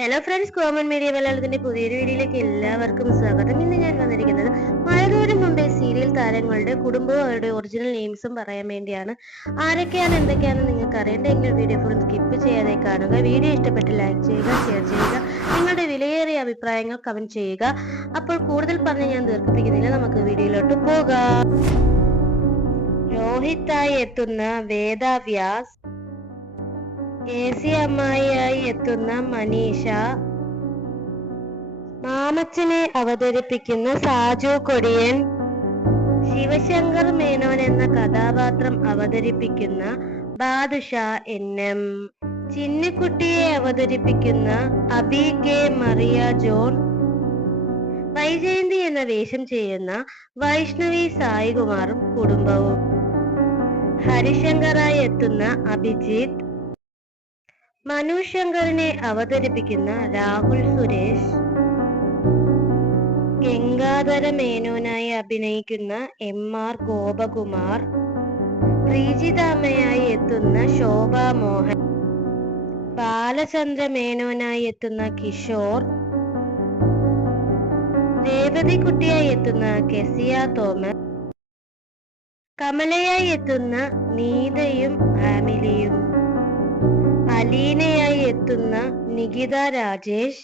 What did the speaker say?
Hello friends, common media മലയാളത്തിന്റെ പുതിയൊരു വീഡിയോയിലേക്ക് എല്ലാവർക്കും സ്വാഗതം. ഇന്ന് ഞാൻ വന്നിരിക്കുന്നത് മഴതോരും മുമ്പേ സീരിയൽ താരങ്ങളുടെ കുടുംബവും അവരുടെ ഒറിജിനൽ നെയിംസും പറയാൻ വേണ്ടിയാണ്. ആരൊക്കെയാണ് എന്തൊക്കെയാണെന്ന് നിങ്ങൾക്ക് അറിയണ്ടെങ്കിൽ വീഡിയോ ഫുൾ സ്കിപ്പ് ചെയ്യാതെ കാണുക. വീഡിയോ ഇഷ്ടപ്പെട്ട് ലൈക്ക് ചെയ്യുക, ഷെയർ ചെയ്യുക, നിങ്ങളുടെ വിലയേറിയ അഭിപ്രായങ്ങൾ കമന്റ് ചെയ്യുക. അപ്പോൾ കൂടുതൽ പറഞ്ഞ് ഞാൻ ദീർഘിപ്പിക്കുന്നില്ല, നമുക്ക് വീഡിയോയിലോട്ട് പോകാം. രോഹിത്തായി എത്തുന്ന വേദ വ്യാസ്, അമ്മായിയായി എത്തുന്ന മനീഷ, മാമച്ചനെ അവതരിപ്പിക്കുന്ന സാജു കൊടിയൻ, ശിവശങ്കർ മേനോൻ എന്ന കഥാപാത്രം അവതരിപ്പിക്കുന്ന ബാദുഷാ എൻ.എം, ചിന്നിക്കുട്ടിയെ അവതരിപ്പിക്കുന്ന അബി കെ മറിയ ജോൺ, വൈജയന്തി എന്ന വേഷം ചെയ്യുന്ന വൈഷ്ണവി സായികുമാറും കുടുംബവും, ഹരിശങ്കറായി എത്തുന്ന അഭിജിത്ത്, മനു ശങ്കറിനെ അവതരിപ്പിക്കുന്ന രാഹുൽ സുരേഷ്, ഗംഗാധര മേനോനായി അഭിനയിക്കുന്ന എം.ആർ. ഗോപകുമാർ, ശ്രീജിതാമ്മയായി എത്തുന്ന ശോഭ മോഹൻ, ബാലചന്ദ്ര മേനോനായി എത്തുന്ന കിഷോർ, രേവതിക്കുട്ടിയായി എത്തുന്ന കെസിയ തോമസ്, കമലയായി എത്തുന്ന നീതയും ഫാമിലിയും, അലീനയായി എത്തുന്ന നികിത രാജേഷ്,